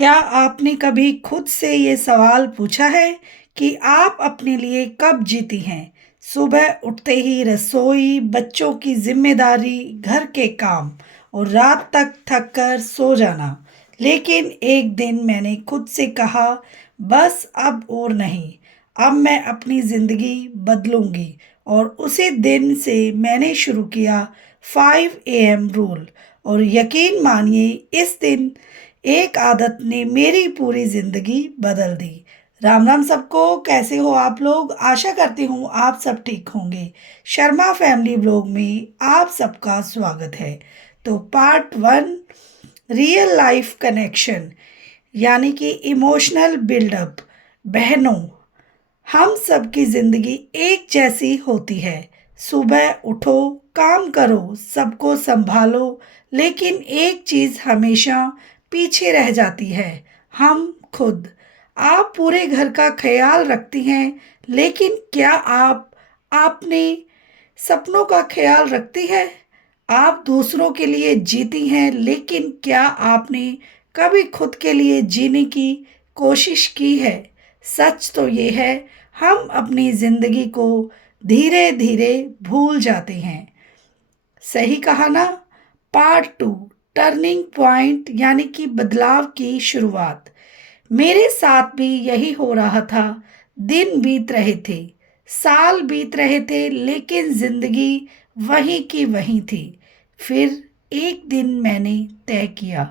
क्या आपने कभी खुद से ये सवाल पूछा है कि आप अपने लिए कब जीती हैं? सुबह उठते ही रसोई, बच्चों की जिम्मेदारी, घर के काम और रात तक थक कर सो जाना। लेकिन एक दिन मैंने खुद से कहा, बस अब और नहीं, अब मैं अपनी ज़िंदगी बदलूंगी। और उसी दिन से मैंने शुरू किया 5 AM रूल। और यकीन मानिए, इस दिन एक आदत ने मेरी पूरी जिंदगी बदल दी। राम राम सबको, कैसे हो आप लोग? आशा करती हूँ आप सब ठीक होंगे। शर्मा फैमिली ब्लॉग में आप सबका स्वागत है। तो पार्ट 1, रियल लाइफ कनेक्शन, यानी कि इमोशनल बिल्डअप। बहनों, हम सबकी जिंदगी एक जैसी होती है। सुबह उठो, काम करो, सबको संभालो, लेकिन एक चीज हमेशा पीछे रह जाती है, हम खुद। आप पूरे घर का ख्याल रखती हैं, लेकिन क्या आप अपने सपनों का ख्याल रखती है? आप दूसरों के लिए जीती हैं, लेकिन क्या आपने कभी खुद के लिए जीने की कोशिश की है? सच तो ये है, हम अपनी जिंदगी को धीरे धीरे भूल जाते हैं। सही कहा ना? पार्ट 2, टर्निंग पॉइंट, यानी कि बदलाव की शुरुआत। मेरे साथ भी यही हो रहा था। दिन बीत रहे थे, साल बीत रहे थे, लेकिन जिंदगी वही की वही थी। फिर एक दिन मैंने तय किया,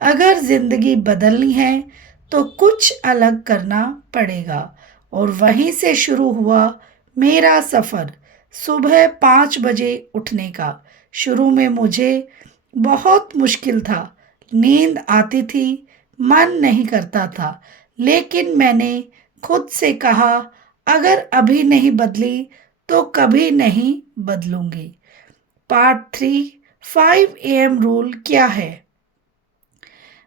अगर जिंदगी बदलनी है तो कुछ अलग करना पड़ेगा। और वहीं से शुरू हुआ मेरा सफ़र, सुबह 5 बजे उठने का। शुरू में मुझे बहुत मुश्किल था, नींद आती थी, मन नहीं करता था, लेकिन मैंने खुद से कहा, अगर अभी नहीं बदली तो कभी नहीं बदलूंगी। पार्ट 3, 5 AM रूल क्या है?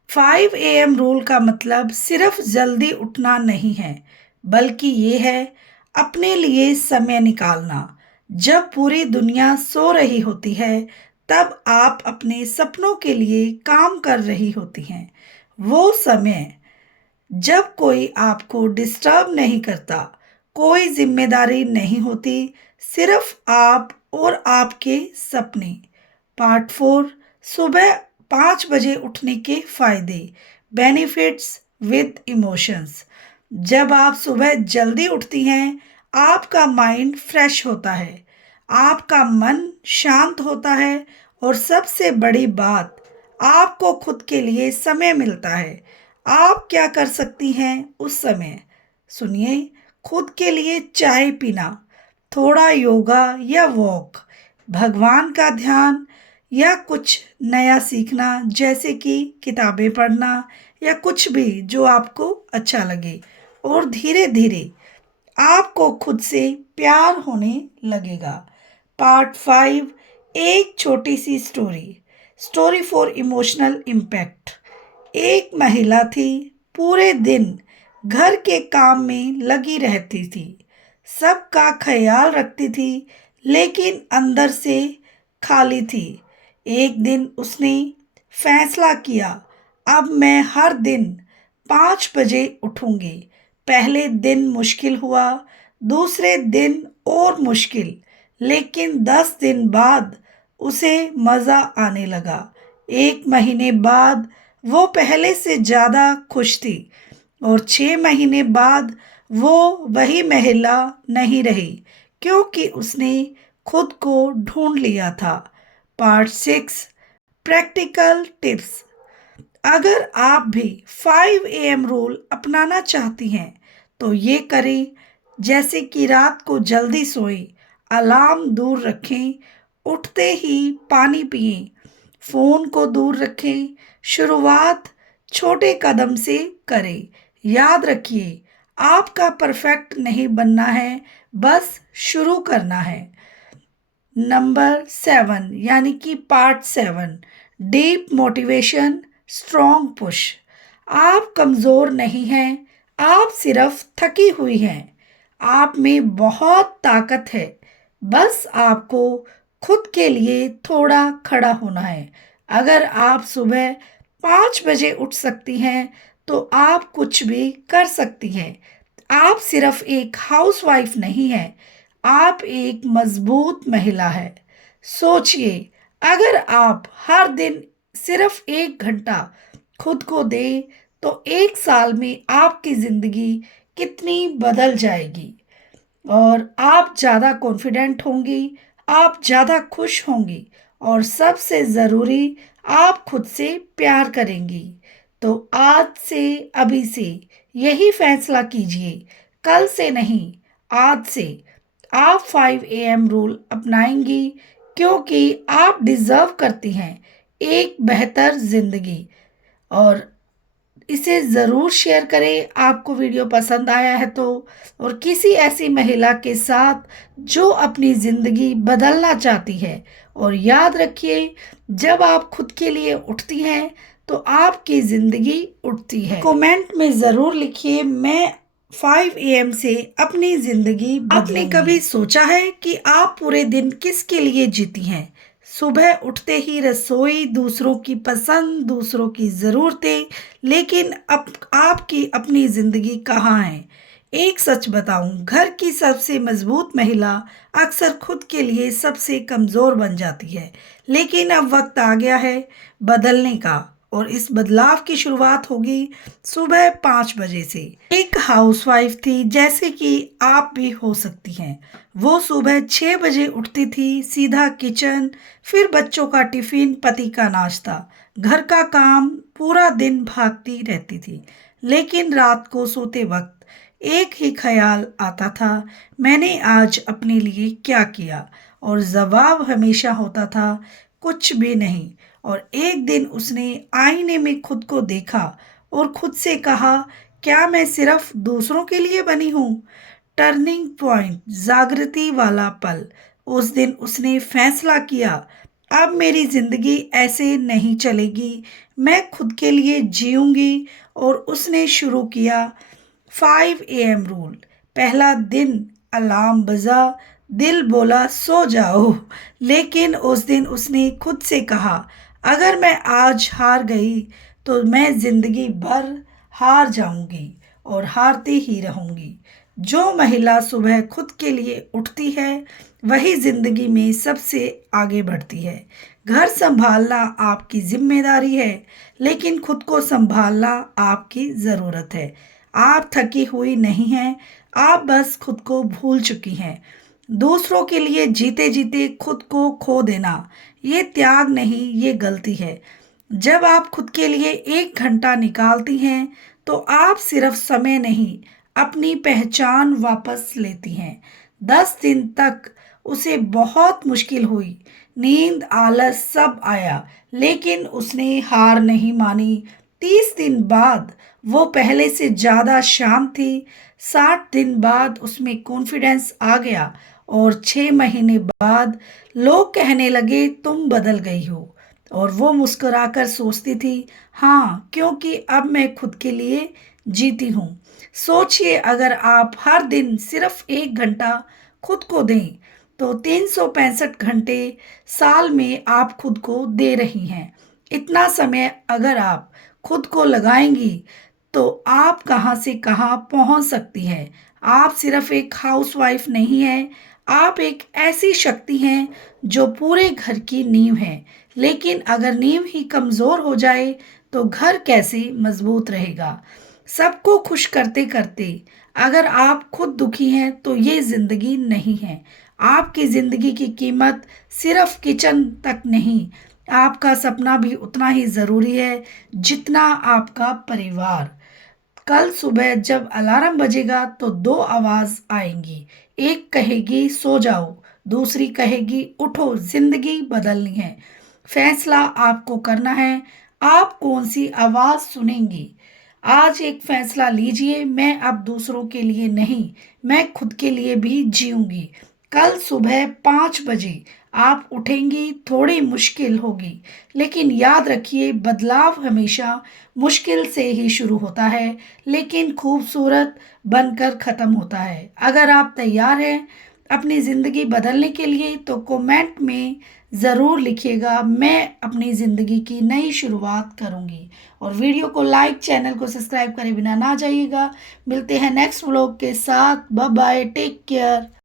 5 AM रूल का मतलब सिर्फ जल्दी उठना नहीं है, बल्कि ये है अपने लिए समय निकालना। जब पूरी दुनिया सो रही होती है, तब आप अपने सपनों के लिए काम कर रही होती हैं। वो समय जब कोई आपको डिस्टर्ब नहीं करता, कोई जिम्मेदारी नहीं होती, सिर्फ आप और आपके सपने। पार्ट 4, सुबह 5 बजे उठने के फायदे, बेनिफिट्स विद इमोशंस। जब आप सुबह जल्दी उठती हैं, आपका माइंड फ्रेश होता है, आपका मन शांत होता है, और सबसे बड़ी बात, आपको खुद के लिए समय मिलता है। आप क्या कर सकती हैं उस समय? सुनिए, खुद के लिए चाय पीना, थोड़ा योगा या वॉक, भगवान का ध्यान, या कुछ नया सीखना, जैसे कि किताबें पढ़ना या कुछ भी जो आपको अच्छा लगे। और धीरे धीरे आपको खुद से प्यार होने लगेगा। पार्ट 5, एक छोटी सी story, story for emotional impact. एक महिला थी, पूरे दिन घर के काम में लगी रहती थी, सबका ख्याल रखती थी, लेकिन अंदर से खाली थी। एक दिन उसने फैसला किया, अब मैं हर दिन 5 बजे उठूंगी। पहले दिन मुश्किल हुआ, दूसरे दिन और मुश्किल, लेकिन 10 दिन बाद उसे मज़ा आने लगा। 1 महीने बाद वो पहले से ज़्यादा खुश थी, और 6 महीने बाद वो वही महिला नहीं रही, क्योंकि उसने खुद को ढूंढ लिया था। Part 6, practical tips. अगर आप भी 5 AM रूल अपनाना चाहती हैं, तो ये करें, जैसे कि रात को जल्दी सोएं, अलार्म दूर रखें, उठते ही पानी पिएं, फ़ोन को दूर रखें। शुरुआत छोटे कदम से करें। याद रखिए, आपका परफेक्ट नहीं बनना है, बस शुरू करना है। नंबर 7, यानी कि part 7, deep motivation, strong push. आप कमज़ोर नहीं हैं, आप सिर्फ थकी हुई हैं। आप में बहुत ताकत है, बस आपको खुद के लिए थोड़ा खड़ा होना है। अगर आप सुबह 5 बजे उठ सकती हैं, तो आप कुछ भी कर सकती हैं। आप सिर्फ एक हाउसवाइफ नहीं हैं, आप एक मजबूत महिला हैं। सोचिए, अगर आप हर दिन सिर्फ 1 घंटा खुद को दें, तो 1 साल में आपकी ज़िंदगी कितनी बदल जाएगी। और आप ज़्यादा कॉन्फिडेंट होंगी, आप ज़्यादा खुश होंगी और सबसे ज़रूरी, आप खुद से प्यार करेंगी। तो आज से, अभी से यही फैसला कीजिए, कल से नहीं, आज से आप 5 AM रूल अपनाएंगी, क्योंकि आप डिज़र्व करती हैं एक बेहतर ज़िंदगी। और इसे ज़रूर शेयर करें आपको वीडियो पसंद आया है तो, और किसी ऐसी महिला के साथ जो अपनी ज़िंदगी बदलना चाहती है। और याद रखिए, जब आप खुद के लिए उठती हैं तो आपकी ज़िंदगी उठती है। कमेंट में ज़रूर लिखिए, मैं 5 AM से अपनी ज़िंदगी बदलूंगी। आपने कभी सोचा है कि आप पूरे दिन किसके लिए जीती हैं? सुबह उठते ही रसोई, दूसरों की पसंद, दूसरों की ज़रूरतें, लेकिन अब आपकी अपनी ज़िंदगी कहाँ है? एक सच बताऊं, घर की सबसे मजबूत महिला अक्सर खुद के लिए सबसे कमज़ोर बन जाती है। लेकिन अब वक्त आ गया है बदलने का, और इस बदलाव की शुरुआत होगी सुबह 5 बजे से। एक हाउसवाइफ थी, जैसे कि आप भी हो सकती हैं। वो सुबह 6 बजे उठती थी, सीधा किचन, फिर बच्चों का टिफिन, पति का नाश्ता, घर का काम, पूरा दिन भागती रहती थी। लेकिन रात को सोते वक्त एक ही ख्याल आता था, मैंने आज अपने लिए क्या किया? और जवाब हमेशा होता था, कुछ भी नहीं। और एक दिन उसने आईने में खुद को देखा और खुद से कहा, क्या मैं सिर्फ दूसरों के लिए बनी हूँ? टर्निंग पॉइंट, जागृति वाला पल। उस दिन उसने फैसला किया, अब मेरी जिंदगी ऐसे नहीं चलेगी, मैं खुद के लिए जीऊंगी। और उसने शुरू किया 5 AM रूल। पहला दिन अलार्म बजा, दिल बोला सो जाओ, लेकिन उस दिन उसने खुद से कहा, अगर मैं आज हार गई तो मैं जिंदगी भर हार जाऊंगी और हारती ही रहूंगी। जो महिला सुबह खुद के लिए उठती है, वही जिंदगी में सबसे आगे बढ़ती है। घर संभालना आपकी जिम्मेदारी है, लेकिन खुद को संभालना आपकी ज़रूरत है। आप थकी हुई नहीं हैं, आप बस खुद को भूल चुकी हैं। दूसरों के लिए जीते जीते खुद को खो देना, ये त्याग नहीं, ये गलती है। जब आप खुद के लिए 1 घंटा निकालती हैं, तो आप सिर्फ समय नहीं, अपनी पहचान वापस लेती हैं। 10 दिन तक उसे बहुत मुश्किल हुई, नींद, आलस सब आया, लेकिन उसने हार नहीं मानी। 30 दिन बाद वो पहले से ज़्यादा शांत थी। 60 दिन बाद उसमें कॉन्फिडेंस आ गया, और 6 महीने बाद लोग कहने लगे, तुम बदल गई हो। और वो मुस्कुराकर सोचती थी, हाँ, क्योंकि अब मैं खुद के लिए जीती हूँ। सोचिए, अगर आप हर दिन सिर्फ 1 घंटा खुद को दें, तो 365 घंटे साल में आप खुद को दे रही हैं। इतना समय अगर आप खुद को लगाएंगी, तो आप कहाँ से कहाँ पहुँच सकती हैं। आप सिर्फ एक हाउसवाइफ नहीं हैं, आप एक ऐसी शक्ति हैं जो पूरे घर की नींव है। लेकिन अगर नींव ही कमज़ोर हो जाए, तो घर कैसे मजबूत रहेगा? सबको खुश करते करते अगर आप खुद दुखी हैं, तो ये ज़िंदगी नहीं है। आपकी ज़िंदगी की कीमत सिर्फ किचन तक नहीं, आपका सपना भी उतना ही ज़रूरी है जितना आपका परिवार। कल सुबह जब अलार्म बजेगा, तो 2 आवाज़ आएंगी। एक कहेगी सो जाओ, दूसरी कहेगी उठो, जिंदगी बदलनी है। फैसला आपको करना है, आप कौन सी आवाज़ सुनेंगी। आज एक फैसला लीजिए, मैं अब दूसरों के लिए नहीं, मैं खुद के लिए भी जीऊंगी। कल सुबह 5 बजे आप उठेंगी, थोड़ी मुश्किल होगी, लेकिन याद रखिए, बदलाव हमेशा मुश्किल से ही शुरू होता है, लेकिन खूबसूरत बनकर ख़त्म होता है। अगर आप तैयार हैं अपनी ज़िंदगी बदलने के लिए, तो कमेंट में ज़रूर लिखिएगा। मैं अपनी ज़िंदगी की नई शुरुआत करूँगी। और वीडियो को लाइक, चैनल को सब्सक्राइब करे बिना ना जाइएगा। मिलते हैं नेक्स्ट व्लॉग के साथ। Bye bye, take care.